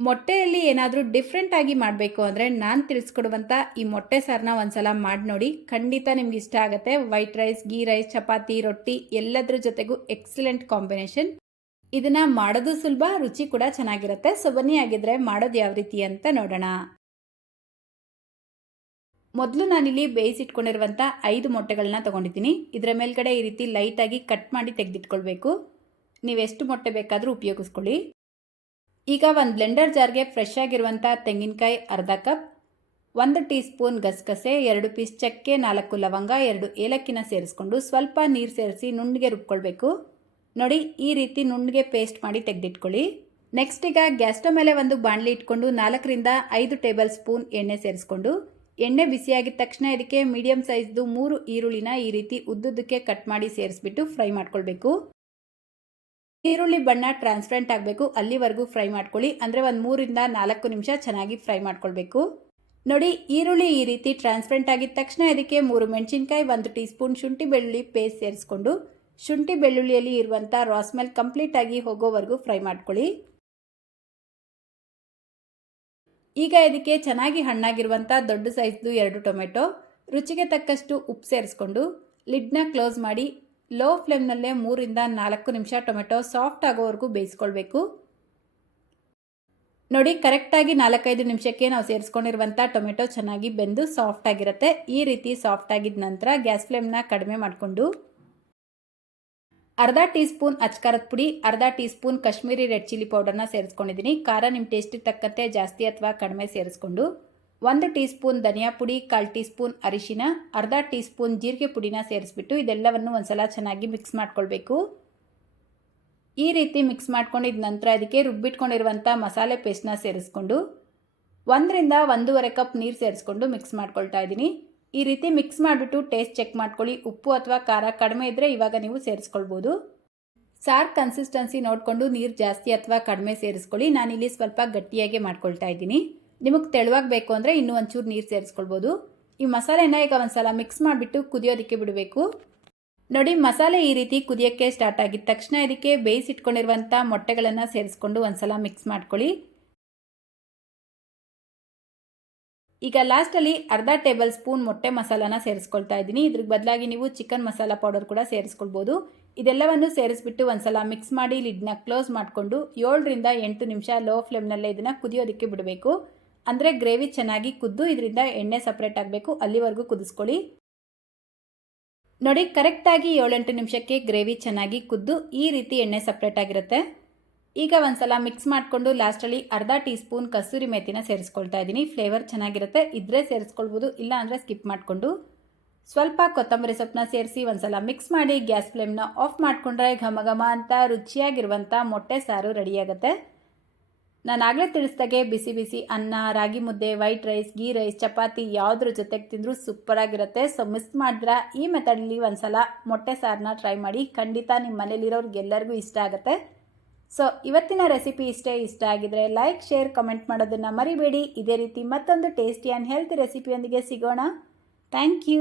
ಮೊಟ್ಟೆಯಲ್ಲಿ ಏನಾದರೂ ಡಿಫ್ರೆಂಟ್ ಆಗಿ ಮಾಡಬೇಕು ಅಂದರೆ ನಾನು ತಿಳಿಸ್ಕೊಡುವಂಥ ಈ ಮೊಟ್ಟೆ ಸಾರನ್ನ ಒಂದ್ಸಲ ಮಾಡಿ ನೋಡಿ. ಖಂಡಿತ ನಿಮ್ಗೆ ಇಷ್ಟ ಆಗುತ್ತೆ. White rice, ghee rice, chapati, ರೊಟ್ಟಿ ಎಲ್ಲದ್ರ ಜೊತೆಗೂ ಎಕ್ಸಲೆಂಟ್ ಕಾಂಬಿನೇಷನ್. ಇದನ್ನ ಮಾಡೋದು ಸುಲಭ, ರುಚಿ ಕೂಡ ಚೆನ್ನಾಗಿರುತ್ತೆ. ಸೊ ಬನ್ನಿ ಆಗಿದ್ರೆ ಮಾಡೋದು ಯಾವ ರೀತಿ ಅಂತ ನೋಡೋಣ. ಮೊದಲು ನಾನಿಲ್ಲಿ ಬೇಯಿಸಿಟ್ಕೊಂಡಿರುವಂಥ 5 ಮೊಟ್ಟೆಗಳನ್ನ ತೊಗೊಂಡಿದ್ದೀನಿ. ಇದರ ಮೇಲ್ಗಡೆ ಈ ರೀತಿ ಲೈಟಾಗಿ ಕಟ್ ಮಾಡಿ ತೆಗೆದಿಟ್ಕೊಳ್ಬೇಕು. ನೀವೆಷ್ಟು ಮೊಟ್ಟೆ ಬೇಕಾದರೂ ಉಪಯೋಗಿಸ್ಕೊಳ್ಳಿ. ಈಗ ಒಂದು ಬ್ಲೆಂಡರ್ ಜಾರ್ಗೆ ಫ್ರೆಶ್ ಆಗಿರುವಂಥ ತೆಂಗಿನಕಾಯಿ ಅರ್ಧ ಕಪ್, 1 ಟೀ ಸ್ಪೂನ್ ಗಸಗಸೆ, 2 ಪೀಸ್ ಚಕ್ಕೆ, 4 ಲವಂಗ, 2 ಏಲಕ್ಕಿನ ಸೇರಿಸ್ಕೊಂಡು ಸ್ವಲ್ಪ ನೀರು ಸೇರಿಸಿ ನುಣ್ಣಗೆ ರುಬ್ಕೊಳ್ಬೇಕು. ನೋಡಿ, ಈ ರೀತಿ ನುಣ್ಣಗೆ ಪೇಸ್ಟ್ ಮಾಡಿ ತೆಗೆದಿಟ್ಕೊಳ್ಳಿ. ನೆಕ್ಸ್ಟ್ ಈಗ ಗ್ಯಾಸ್ ಸ್ಟವ್ ಮೇಲೆ ಒಂದು ಬಾಣಲಿ ಇಟ್ಕೊಂಡು 4 ರಿಂದ 5 ಟೇಬಲ್ ಸ್ಪೂನ್ ಎಣ್ಣೆ ಸೇರಿಸ್ಕೊಂಡು, ಎಣ್ಣೆ ಬಿಸಿಯಾಗಿದ ತಕ್ಷಣ ಇದಕ್ಕೆ ಮೀಡಿಯಂ ಸೈಜ್ದು 3 ಈರುಳ್ಳಿನ ಈ ರೀತಿ ಉದ್ದುದ್ದಕ್ಕೆ ಕಟ್ ಮಾಡಿ ಸೇರಿಸ್ಬಿಟ್ಟು ಫ್ರೈ ಮಾಡ್ಕೊಳ್ಬೇಕು. ಈರುಳ್ಳಿ ಬಣ್ಣ ಟ್ರಾನ್ಸ್ಪರೆಂಟ್ ಆಗಬೇಕು, ಅಲ್ಲಿವರೆಗೂ ಫ್ರೈ ಮಾಡ್ಕೊಳ್ಳಿ. ಅಂದರೆ ಒಂದು 3 ರಿಂದ 4 ನಿಮಿಷ ಚೆನ್ನಾಗಿ ಫ್ರೈ ಮಾಡ್ಕೊಳ್ಬೇಕು. ನೋಡಿ, ಈರುಳ್ಳಿ ಈ ರೀತಿ ಟ್ರಾನ್ಸ್ಪರೆಂಟ್ ಆಗಿದ ತಕ್ಷಣ ಇದಕ್ಕೆ 3 ಮೆಣಸಿನ್ಕಾಯಿ, 1 ಟೀ ಸ್ಪೂನ್ ಶುಂಠಿ ಬೆಳ್ಳುಳ್ಳಿ ಪೇಸ್ಟ್ ಸೇರಿಸ್ಕೊಂಡು ಶುಂಠಿ ಬೆಳ್ಳುಳ್ಳಿಯಲ್ಲಿ ಇರುವಂಥ ರಾ ಸ್ಮೆಲ್ ಕಂಪ್ಲೀಟ್ ಆಗಿ ಹೋಗೋವರೆಗೂ ಫ್ರೈ ಮಾಡ್ಕೊಳ್ಳಿ. ಈಗ ಇದಕ್ಕೆ ಚೆನ್ನಾಗಿ ಹಣ್ಣಾಗಿರುವಂಥ ದೊಡ್ಡ ಸೈಜ್ದು 2 ಟೊಮೆಟೊ, ರುಚಿಗೆ ತಕ್ಕಷ್ಟು ಉಪ್ಪು ಸೇರಿಸ್ಕೊಂಡು ಲಿಡ್ನ ಕ್ಲೋಸ್ ಮಾಡಿ ಲೋ ಫ್ಲೇಮ್ನಲ್ಲೇ 3 ರಿಂದ 4 ನಿಮಿಷ ಟೊಮೆಟೊ ಸಾಫ್ಟ್ ಆಗೋವರೆಗೂ ಬೇಯಿಸ್ಕೊಳ್ಬೇಕು. ನೋಡಿ, ಕರೆಕ್ಟಾಗಿ 4-5 ನಿಮಿಷಕ್ಕೆ ನಾವು ಸೇರಿಸ್ಕೊಂಡಿರುವಂಥ ಟೊಮೆಟೊ ಚೆನ್ನಾಗಿ ಬೆಂದು ಸಾಫ್ಟ್ ಆಗಿರುತ್ತೆ. ಈ ರೀತಿ ಸಾಫ್ಟ್ ಆಗಿದ ನಂತರ ಗ್ಯಾಸ್ ಫ್ಲೇಮ್ನ ಕಡಿಮೆ ಮಾಡಿಕೊಂಡು ಅರ್ಧ ಟೀ ಸ್ಪೂನ್ ಅಚ್ಕಾರದ ಪುಡಿ, ಅರ್ಧ tea spoon Kashmiri red chilli ಪೌಡರ್ನ ಸೇರಿಸ್ಕೊಂಡಿದ್ದೀನಿ. ಖಾರ ನಿಮ್ಮ ಟೇಸ್ಟಿಗೆ ತಕ್ಕಂತೆ ಜಾಸ್ತಿ ಅಥವಾ ಕಡಿಮೆ ಸೇರಿಸ್ಕೊಂಡು 1 ಟೀ ಸ್ಪೂನ್ ಧನಿಯಾ ಪುಡಿ, 1/4 ಟೀ ಸ್ಪೂನ್ ಅರಿಶಿನ, ಅರ್ಧ ಟೀ ಸ್ಪೂನ್ ಜೀರಿಗೆ ಪುಡಿನ ಸೇರಿಸ್ಬಿಟ್ಟು ಇದೆಲ್ಲವನ್ನು ಒಂದ್ಸಲ ಚೆನ್ನಾಗಿ ಮಿಕ್ಸ್ ಮಾಡ್ಕೊಳ್ಬೇಕು. ಈ ರೀತಿ ಮಿಕ್ಸ್ ಮಾಡ್ಕೊಂಡಿದ ನಂತರ ಇದಕ್ಕೆ ರುಬ್ಬಿಟ್ಕೊಂಡಿರುವಂಥ ಮಸಾಲೆ ಪೇಸ್ಟ್ನ ಸೇರಿಸ್ಕೊಂಡು 1 ರಿಂದ 1.5 ಕಪ್ ನೀರು ಸೇರಿಸ್ಕೊಂಡು ಮಿಕ್ಸ್ ಮಾಡ್ಕೊಳ್ತಾ ಇದ್ದೀನಿ. ಈ ರೀತಿ ಮಿಕ್ಸ್ ಮಾಡಿಬಿಟ್ಟು ಟೇಸ್ಟ್ ಚೆಕ್ ಮಾಡ್ಕೊಳ್ಳಿ. ಉಪ್ಪು ಅಥವಾ ಖಾರ ಕಡಿಮೆ ಇದ್ದರೆ ಇವಾಗ ನೀವು ಸೇರಿಸ್ಕೊಳ್ಬೋದು. ಸಾರು ಕನ್ಸಿಸ್ಟೆನ್ಸಿ ನೋಡಿಕೊಂಡು ನೀರು ಜಾಸ್ತಿ ಅಥವಾ ಕಡಿಮೆ ಸೇರಿಸ್ಕೊಳ್ಳಿ. ನಾನಿಲ್ಲಿ ಸ್ವಲ್ಪ ಗಟ್ಟಿಯಾಗಿ ಮಾಡ್ಕೊಳ್ತಾ ಇದ್ದೀನಿ. ನಿಮಗೆ ತೆಳುವಾಗಿ ಬೇಕು ಅಂದರೆ ಇನ್ನೂ ಒಂಚೂರು ನೀರು ಸೇರಿಸ್ಕೊಳ್ಬೋದು. ಈ ಮಸಾಲೆನ ಈಗ ಒಂದ್ಸಲ ಮಿಕ್ಸ್ ಮಾಡಿಬಿಟ್ಟು ಕುದಿಯೋದಕ್ಕೆ ಬಿಡಬೇಕು. ನೋಡಿ, ಮಸಾಲೆ ಈ ರೀತಿ ಕುದಿಯೋಕ್ಕೆ ಸ್ಟಾರ್ಟ್ ಆಗಿದ ತಕ್ಷಣ ಇದಕ್ಕೆ ಬೇಯಿಸಿಟ್ಕೊಂಡಿರುವಂಥ ಮೊಟ್ಟೆಗಳನ್ನು ಸೇರಿಸ್ಕೊಂಡು ಒಂದ್ಸಲ ಮಿಕ್ಸ್ ಮಾಡ್ಕೊಳ್ಳಿ. ಈಗ ಲಾಸ್ಟಲ್ಲಿ ಅರ್ಧ ಟೇಬಲ್ ಸ್ಪೂನ್ ಮೊಟ್ಟೆ ಮಸಾಲಾನ ಸೇರಿಸ್ಕೊಳ್ತಾ ಇದ್ದೀನಿ. ಇದ್ರ ಬದಲಾಗಿ ನೀವು ಚಿಕನ್ ಮಸಾಲ ಪೌಡರ್ ಕೂಡ ಸೇರಿಸ್ಕೊಳ್ಬೋದು. ಇದೆಲ್ಲವನ್ನು ಸೇರಿಸ್ಬಿಟ್ಟು ಒಂದ್ಸಲ ಮಿಕ್ಸ್ ಮಾಡಿ ಲಿಡ್ನ ಕ್ಲೋಸ್ ಮಾಡಿಕೊಂಡು 7 ರಿಂದ 8 ನಿಮಿಷ ಲೋ ಫ್ಲೇಮ್ನಲ್ಲೇ ಇದನ್ನು ಕುದಿಯೋದಕ್ಕೆ ಬಿಡಬೇಕು. ಅಂದರೆ ಗ್ರೇವಿ ಚೆನ್ನಾಗಿ ಕುದ್ದು ಇದರಿಂದ ಎಣ್ಣೆ ಸಪ್ರೇಟ್ ಆಗಬೇಕು, ಅಲ್ಲಿವರೆಗೂ ಕುದಿಸ್ಕೊಳ್ಳಿ. ನೋಡಿ, ಕರೆಕ್ಟಾಗಿ 7-8 ನಿಮಿಷಕ್ಕೆ ಗ್ರೇವಿ ಚೆನ್ನಾಗಿ ಕುದ್ದು ಈ ರೀತಿ ಎಣ್ಣೆ ಸಪ್ರೇಟ್ ಆಗಿರುತ್ತೆ. ಈಗ ಒಂದ್ಸಲ ಮಿಕ್ಸ್ ಮಾಡಿಕೊಂಡು ಲಾಸ್ಟಲ್ಲಿ ಅರ್ಧ ಟೀ ಸ್ಪೂನ್ ಕಸೂರಿ ಮೇಥಿನ ಸೇರಿಸ್ಕೊಳ್ತಾ ಇದ್ದೀನಿ. ಫ್ಲೇವರ್ ಚೆನ್ನಾಗಿರುತ್ತೆ, ಇದ್ರೆ ಸೇರಿಸ್ಕೊಳ್ಬೋದು, ಇಲ್ಲ ಅಂದರೆ ಸ್ಕಿಪ್ ಮಾಡಿಕೊಂಡು ಸ್ವಲ್ಪ ಕೊತ್ತಂಬರಿ ಸೊಪ್ಪನ್ನ ಸೇರಿಸಿ ಒಂದ್ಸಲ ಮಿಕ್ಸ್ ಮಾಡಿ ಗ್ಯಾಸ್ ಫ್ಲೇಮ್ನ ಆಫ್ ಮಾಡಿಕೊಂಡ್ರೆ ಘಮ ಘಮ ಅಂತ ರುಚಿಯಾಗಿರುವಂಥ ಮೊಟ್ಟೆ ಸಾರು ರೆಡಿಯಾಗುತ್ತೆ. ನಾನು ಆಗಲೇ ತಿಳಿಸ್ದಾಗೆ ಬಿಸಿ ಬಿಸಿ ಅನ್ನ, ರಾಗಿ ಮುದ್ದೆ, white rice, ghee rice, chapati ಯಾವುದ್ರ ಜೊತೆಗೆ ತಿಂದರೂ ಸೂಪರಾಗಿರುತ್ತೆ. ಸೊ ಮಿಸ್ ಮಾಡಿದ್ರೆ ಈ ಮೆಥಡಲ್ಲಿ ಒಂದ್ಸಲ ಮೊಟ್ಟೆ ಸಾರನ್ನ ಟ್ರೈ ಮಾಡಿ. ಖಂಡಿತ ನಿಮ್ಮ ಮನೇಲಿರೋರಿಗೆಲ್ಲರಿಗೂ ಇಷ್ಟ ಆಗುತ್ತೆ. ಸೊ ಇವತ್ತಿನ ರೆಸಿಪಿ ಇಷ್ಟ ಆಗಿದ್ರೆ ಲೈಕ್, ಶೇರ್, ಕಮೆಂಟ್ ಮಾಡೋದನ್ನು ಮರಿಬೇಡಿ. ಇದೇ ರೀತಿ ಮತ್ತೊಂದು ಟೇಸ್ಟಿ ಆ್ಯಂಡ್ ಹೆಲ್ತಿ ರೆಸಿಪಿಯೊಂದಿಗೆ ಸಿಗೋಣ. Thank you.